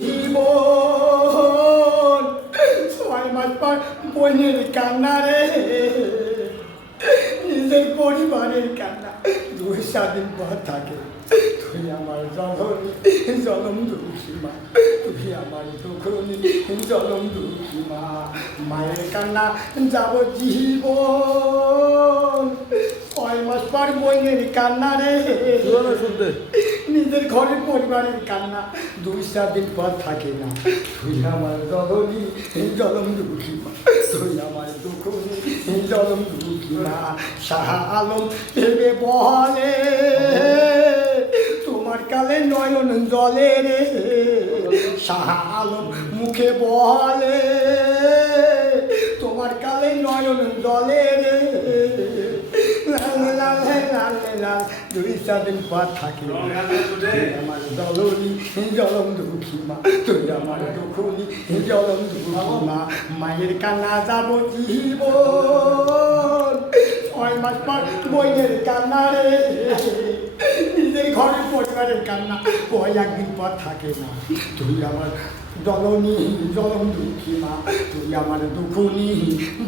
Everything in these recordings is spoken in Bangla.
জীবন 6 মাস পর বোনের কান্না রে, নিজের পরিবারের কান্না 2-4 দিন পর থাকে। তুই আমার জননী জনম দুঃখী মা, তুই আমার দুঃখনী জনম দুঃখী মা। মায়ের কান্না যাব জীবন 6 মাস পর বোনের কান্না রে, নিজের ঘরের পরিবারের কান্না 2-4 দিন পর থাকে না। তুই আমার জননী জনম দুঃখী মা, তুই আমার দুঃখনী জনম দুঃখী মা। শাহ আলম ভেবে বলে তোমার কালে নয়ন জলে রে, শাহ আলম মুখে বলে তোমার কালে নয়ন জলে রে। লাল লাল লাল লাল 2-4 দিন পর থাকে। আমার জলনী জলম দুঃখী মা, তুই আমার দুঃখনী জলম দুঃখী মা। মায়ের কান্না যাব জীবন 6 মাস পর বইয়ের কান্না রে, নিজের ঘরের পরিবারের কান্না 1 দিন পর থাকে না। তুই আমার জননী জলম দুঃখী মা, তুই আমার দুঃখনী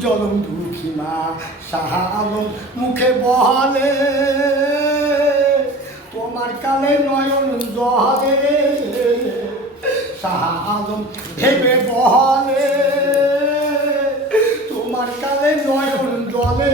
জলম দুঃখী মা। শাহ আলম মুখে বলে তোমার কালে নয়ন জলে, শাহ আলম ভেবে বলে তোমার কালে নয়ন জলে।